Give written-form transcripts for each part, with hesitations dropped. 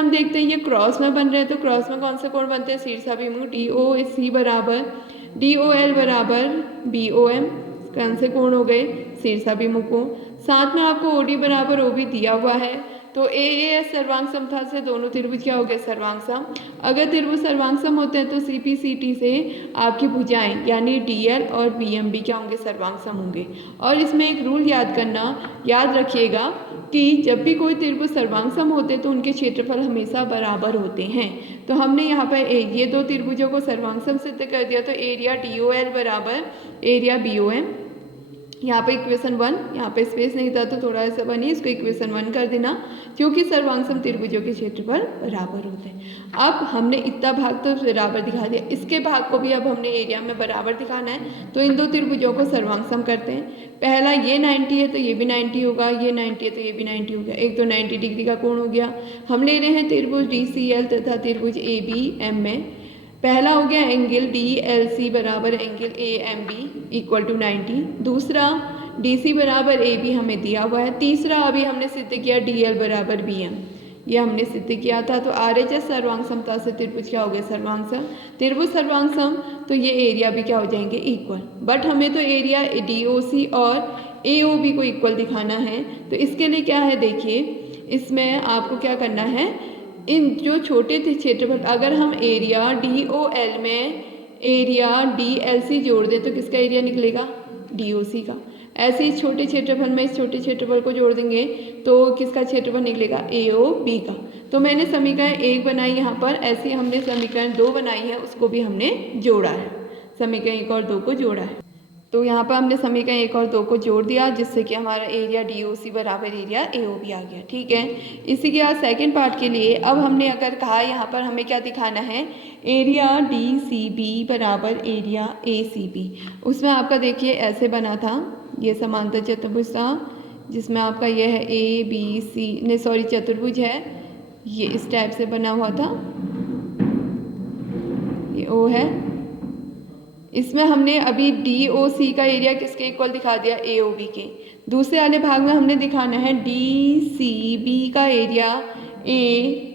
हम देखते हैं ये क्रॉस में बन रहे हैं, तो क्रॉस में कौन से कोण बनते हैं, शीर्षाभिमुख DOC बराबर DOL बराबर BOM, कौन से कोण हो गए, शीर्षाभिमुख कोण। साथ में आपको OD बराबर OB दिया हुआ है, तो AAS सर्वांग समता से दोनों त्रिभुज क्या हो गए, सर्वांग सम। अगर त्रिभुज सर्वांग सम होते हैं तो CPCT से आपकी भुजाएं यानी DL और BM भी क्या होंगे, सर्वांग सम होंगे। और इसमें एक रूल याद रखिएगा कि जब भी कोई त्रिभुज सर्वांग सम होते हैं तो उनके क्षेत्रफल हमेशा बराबर होते हैं। तो हमने यहाँ पर ये दो त्रिभुजों को सर्वांग सम सिद्ध कर दिया, तो एरिया DOL बराबर एरिया BOM। यहाँ पे इक्वेशन 1, यहाँ पे स्पेस नहीं था तो थोड़ा ऐसा बनी, इसको इक्वेशन 1 कर देना, क्योंकि सर्वांग सम त्रिभुजों के क्षेत्रफल बराबर होते हैं। अब हमने इतना भाग तो बराबर दिखा दिया, इसके भाग को भी अब हमने एरिया में बराबर दिखाना है, तो इन दो त्रिभुजों को सर्वांग सम करते हैं। पहला ये 90 है तो ये भी 90 होगा, ये 90 है तो ये भी 90 हो गया, एक तो 90 डिग्री का कोण हो गया। हम ले रहे हैं त्रिभुज DCL तथा त्रिभुज ABM में। पहला हो गया एंगल DLC बराबर एंगल AMB इक्वल टू 90। दूसरा DC बराबर AB हमें दिया हुआ है। तीसरा अभी हमने सिद्ध किया DL बराबर BM, ये हमने सिद्ध किया था। तो RHS सर्वांग समता से त्रिभुज क्या हो गए, सर्वांग सम। त्रिभुज सर्वांग सम तो ये एरिया भी क्या हो जाएंगे, इक्वल। बट हमें तो एरिया DOC और AOB को इक्वल दिखाना है, तो इसके लिए क्या है, देखिए इसमें आपको क्या करना है, इन जो छोटे थे क्षेत्रफल, अगर हम एरिया DOL में एरिया DLC जोड़ दें तो किसका एरिया निकलेगा, DOC का। ऐसे ही छोटे क्षेत्रफल में इस छोटे क्षेत्रफल को जोड़ देंगे तो किसका क्षेत्रफल निकलेगा, AOB का। तो मैंने समीकरण 1 बनाई यहाँ पर, ऐसे हमने समीकरण 2 बनाई है, उसको भी हमने जोड़ा है, समीकरण 1 और 2 को जोड़ा है। तो यहाँ पर हमने समीकरण 1 और 2 को जोड़ दिया, जिससे कि हमारा एरिया DOC बराबर एरिया AOB आ गया, ठीक है। इसी के बाद सेकंड पार्ट के लिए अब हमने अगर कहा यहाँ पर हमें क्या दिखाना है, एरिया DCB बराबर एरिया ACB। उसमें आपका देखिए ऐसे बना था, ये समांतर चतुर्भुज था जिसमें आपका यह है चतुर्भुज है, ये इस टाइप से बना हुआ था, ये O है। इसमें हमने अभी DOC का एरिया किसके इक्वल दिखा दिया, AOB के। दूसरे वाले भाग में हमने दिखाना है DCB का एरिया ACB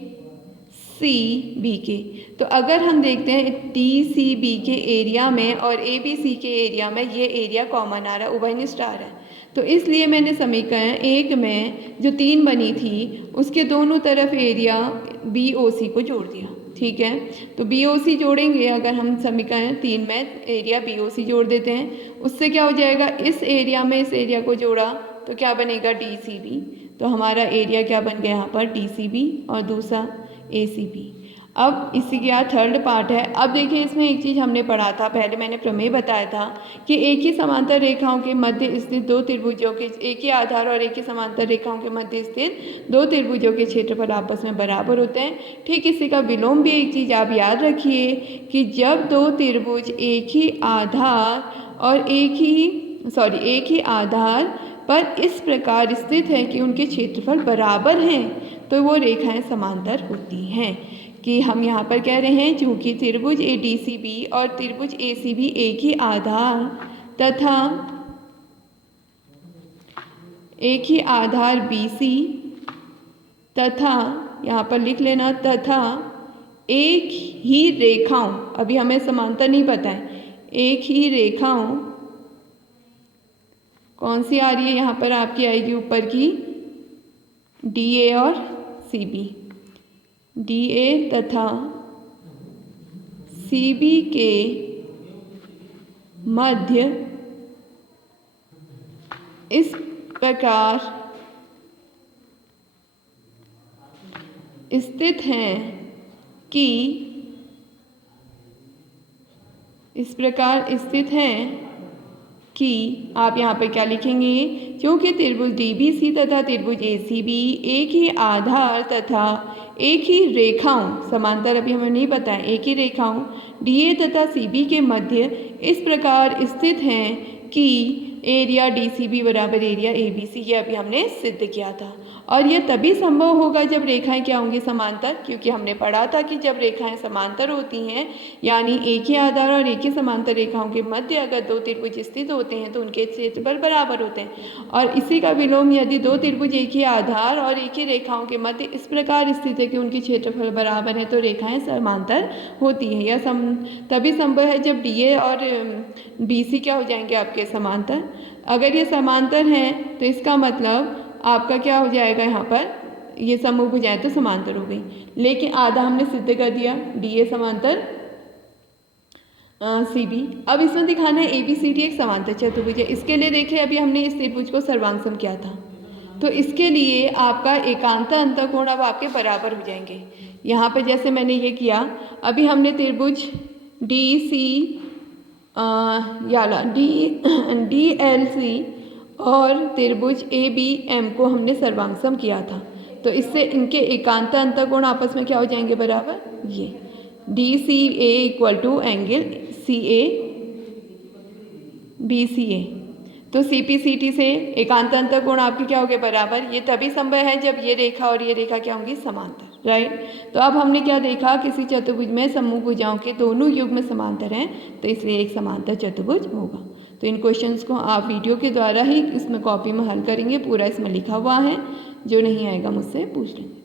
के। तो अगर हम देखते हैं DCB के एरिया में और ABC के एरिया में ये एरिया कॉमन आ रहा है, उभयनिष्ठ आ रहा है, तो इसलिए मैंने समीकरण 1 में जो 3 बनी थी उसके दोनों तरफ एरिया BOC को जोड़ दिया, ठीक है। तो BOC जोड़ेंगे, अगर हम समीकरण 3 में एरिया BOC जोड़ देते हैं, उससे क्या हो जाएगा, इस एरिया में इस एरिया को जोड़ा तो क्या बनेगा, DCB। तो हमारा एरिया क्या बन गया यहाँ पर, DCB और दूसरा ACB। अब इसी के बाद थर्ड पार्ट है। अब देखिए इसमें एक चीज़ हमने पढ़ा था, पहले मैंने प्रमेय बताया था कि एक ही समांतर रेखाओं के मध्य स्थित दो त्रिभुजों के, एक ही आधार और एक ही समांतर रेखाओं के मध्य स्थित दो त्रिभुजों के क्षेत्रफल आपस में बराबर होते हैं। ठीक इसी का विलोम भी एक चीज़ आप याद रखिए कि जब दो त्रिभुज एक ही आधार पर इस प्रकार स्थित है कि उनके क्षेत्रफल बराबर हैं तो वो रेखाएं समांतर होती हैं। कि हम यहाँ पर कह रहे हैं चूँकि त्रिभुज ADCB और त्रिभुज ACB एक ही आधार तथा एक ही आधार BC तथा यहाँ पर लिख लेना तथा एक ही रेखाओं, अभी हमें समांतर नहीं पता है, एक ही रेखाओं कौन सी आ रही है यहाँ पर आपकी आएगी ऊपर की DA और CB, DA तथा CB के मध्य इस प्रकार स्थित हैं कि आप यहाँ पर क्या लिखेंगे, क्योंकि त्रिभुज DBC तथा त्रिभुज ACB एक ही आधार तथा एक ही रेखाओं, समांतर अभी हमें नहीं पता है, एक ही रेखाओं DA तथा CB के मध्य इस प्रकार स्थित हैं कि एरिया DCB बराबर एरिया ABC, ये अभी हमने सिद्ध किया था। और ये तभी संभव होगा जब रेखाएं क्या होंगी, समांतर, क्योंकि हमने पढ़ा था कि जब रेखाएं समांतर होती हैं यानी एक ही आधार और एक ही समांतर रेखाओं के मध्य अगर दो त्रिभुज स्थित होते हैं तो उनके क्षेत्रफल बराबर होते हैं। और इसी का विलोम यदि दो त्रिभुज एक ही आधार और एक ही रेखाओं के मध्य इस प्रकार स्थित है कि उनकी क्षेत्रफल बराबर है तो रेखाएं समांतर होती हैं। यह तभी संभव है जब DA और BC क्या हो जाएंगे, आपके समांतर। अगर ये समांतर हैं तो इसका मतलब आपका क्या हो जाएगा, यहाँ पर ये समूह भुजाएं तो समांतर हो गई। लेकिन आधा हमने सिद्ध कर दिया, DA समांतर CB। अब इसमें दिखाना है ABCD एक समांतर चतुर्भुज है। इसके लिए देखिए अभी हमने इस त्रिभुज को सर्वांगसम किया था, तो इसके लिए आपका एकांत अंतःकोण अब आपके बराबर हो जाएंगे। यहाँ पर जैसे मैंने ये किया, अभी हमने त्रिभुज DLC और त्रिभुज ABM को हमने सर्वांगसम किया था, तो इससे इनके एकांत अंतःकोण आपस में क्या हो जाएंगे, बराबर। ये DCA equal to angle CA BCA, तो CPCT से एकांत अंतःकोण आपके क्या हो गए, बराबर। ये तभी संभव है जब ये रेखा और ये रेखा क्या होंगी, समांतर, राइट। तो अब हमने क्या देखा, किसी चतुर्भुज में समूह भुजाओं के दोनों युग्म समांतर हैं, तो इसलिए एक समांतर चतुर्भुज होगा। तो इन क्वेश्चंस को आप वीडियो के द्वारा ही इसमें कॉपी में हल करेंगे, पूरा इसमें लिखा हुआ है, जो नहीं आएगा मुझसे पूछ लेंगे।